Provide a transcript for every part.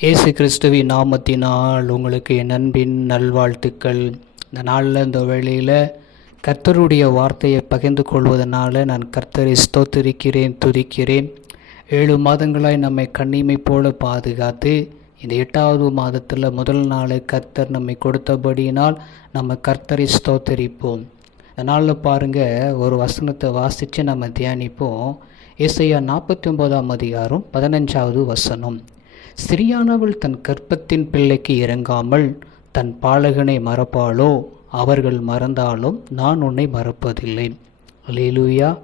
இயேசு கிறிஸ்துவின் நாமத்தினால் உங்களுக்கு என் அன்பின் நல்வாழ்த்துக்கள். இந்த நாளில் இந்த வேளையில் கர்த்தருடைய வார்த்தையை பகிர்ந்து கொள்வதனால நான் கர்த்தரை ஸ்தோத்திருக்கிறேன் துதிக்கிறேன். ஏழு மாதங்களாய் நம்மை கண்ணிமை போல பாதுகாத்து இந்த எட்டாவது மாதத்தில் முதல் நாள் கர்த்தர் நம்மை கொடுத்தபடியினால் நம்ம கர்த்தரை ஸ்தோத்தரிப்போம். இந்த நாளில் பாருங்கள் ஒரு வசனத்தை வாசித்து நம்ம தியானிப்போம். இசையா நாற்பத்தி ஒன்பதாம் அதிகாரம் பதினஞ்சாவது வசனம். ஸ்திரியானவள் தன் கற்பத்தின் பிள்ளைக்கு இறங்காமல் தன் பாலகனை மறப்பாளோ? அவர்கள் மறந்தாலும் நான் உன்னை மறப்பதில்லை. அலேலூயா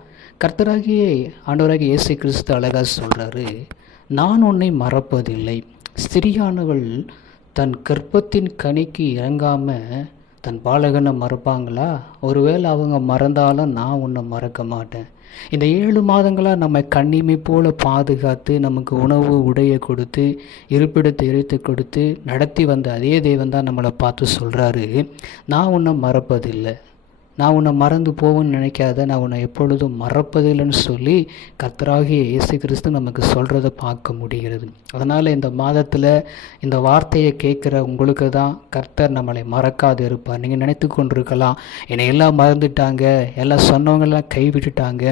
கர்த்தராகிய ஆண்டவராகிய இயேசு கிறிஸ்து அழகாக சொல்கிறாரு நான் உன்னை மறப்பதில்லை. ஸ்திரியானவள் தன் கற்பத்தின் கனிக்கு இறங்காமல் தன் பாலகனை மறப்பாங்களா? ஒருவேளை அவங்க மறந்தாலும் நான் உன்னை மறக்க மாட்டேன். இந்த ஏழு மாதங்களாக நம்ம கண்ணிமை போல் பாதுகாத்து நமக்கு உணவு உடையை கொடுத்து இருப்பிடத்தை இறைத்து கொடுத்து நடத்தி வந்த அதே தெய்வம் தான் நம்மளை பார்த்து சொல்கிறாரு நான் உன்னை மறப்பதில்லை. நான் உன்னை மறந்து போவேன்னு நினைக்காத நான் உன்னை எப்பொழுதும் மறப்பதில்லைன்னு சொல்லி கர்த்தராகிய இயேசு கிறிஸ்து நமக்கு சொல்கிறத பார்க்க முடிகிறது. அதனால் இந்த மாதத்தில் இந்த வார்த்தையை கேட்குற உங்களுக்கு தான் கர்த்தர் நம்மளை மறக்காது இருப்பார். நீங்கள் நினைத்து கொண்டிருக்கலாம். என்னை எல்லாம் மறந்துட்டாங்க எல்லாம் சொன்னவங்கெல்லாம் கைவிட்டுட்டாங்க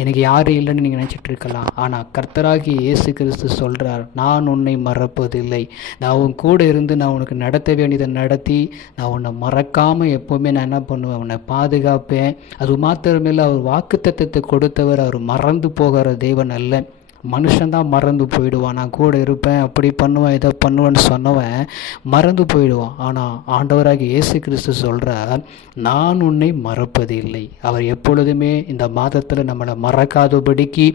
எனக்கு யாரும் இல்லைன்னு நீங்கள் நினச்சிட்டு இருக்கலாம். ஆனால் கர்த்தராகிய இயேசு கிறிஸ்து சொல்கிறார் நான் உன்னை மறப்பதில்லை. நான் உன் கூட இருந்து நான் உனக்கு நடத்த வேண்டியதை நடத்தி நான் உன்னை மறக்காமல் எப்போவுமே நான் என்ன பண்ணுவேன் உன்னை பாதுகாப்பேன். அது மாத்திரமில்லை அவர் வாக்குத்தத்தத்தை கொடுத்தவர் அவர் மறந்து போகிற தேவன் அல்ல. மனுஷன்தான் மறந்து போயிடுவான். நான் கூட இருப்பேன் அப்படி பண்ணுவேன் இதை பண்ணுவேன்னு சொன்னவன் மறந்து போயிடுவான். ஆனால் ஆண்டவராக இயேசு கிறிஸ்து சொல்கிறார் நான் உன்னை மறப்பதில்லை. அவர் எப்பொழுதுமே இந்த மாதத்தில் நம்மளை மறக்காதபடிக்கு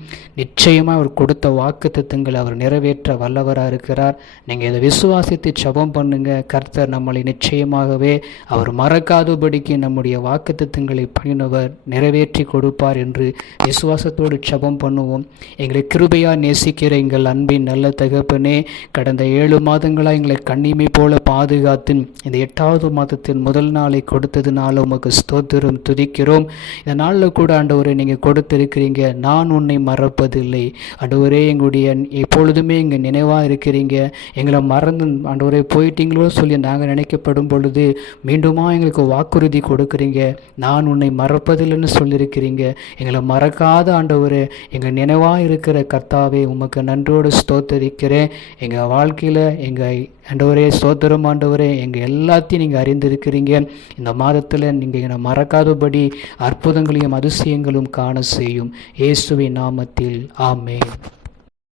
நிச்சயமாக அவர் கொடுத்த வாக்கு தத்துவங்களை அவர் நிறைவேற்ற வல்லவராக இருக்கிறார். நீங்கள் இதை விசுவாசித்து ஜபம் பண்ணுங்க. கர்த்தர் நம்மளை நிச்சயமாகவே அவர் மறக்காதபடிக்கு நம்முடைய வாக்கு தத்துவங்களை பண்ணினவர் நிறைவேற்றி கொடுப்பார் என்று விசுவாசத்தோடு ஜபம் பண்ணுவோம். எங்களை கிருபை கிருபையாக நேசிக்கிற எங்கள் அன்பின் நல்ல தகப்பனே கடந்த ஏழு மாதங்களாக எங்களை கண்ணிமை போல பாதுகாத்து இந்த எட்டாவது மாதத்தின் முதல் நாளை கொடுத்ததுனால உமக்கு ஸ்தோத்திரம் துதிக்கிறோம். இந்த நாளில் கூட ஆண்டவரை நீங்கள் கொடுத்திருக்கிறீங்க நான் உன்னை மறப்பதில்லை. ஆண்டவரே எங்களுடைய எப்பொழுதுமே எங்கள் நினைவாக இருக்கிறீங்க. எங்களை மறந்து ஆண்டவரே போயிட்டீங்களோ சொல்லி நாங்கள் நினைக்கப்படும் பொழுது மீண்டுமா எங்களுக்கு வாக்குறுதி கொடுக்குறீங்க. நான் உன்னை மறப்பதில்லைன்னு சொல்லியிருக்கிறீங்க. எங்களை மறக்காத ஆண்டவரே எங்கள் நினைவாக இருக்கிற கர்த்த கர்த்தாவே உமக்கு நன்றோடு ஸ்தோத்தரிக்கிறேன். எங்கள் வாழ்க்கையில் எங்கள் ஆண்டவரே ஸ்தோத்திரம் ஆண்டவரே எங்கள் எல்லாத்தையும் நீங்கள் அறிந்திருக்கிறீங்க. இந்த மாதத்தில் நீங்கள் என்னை மறக்காதபடி அற்புதங்களையும் அதிசயங்களும் காண செய்யும். இயேசுவின் நாமத்தில் ஆமே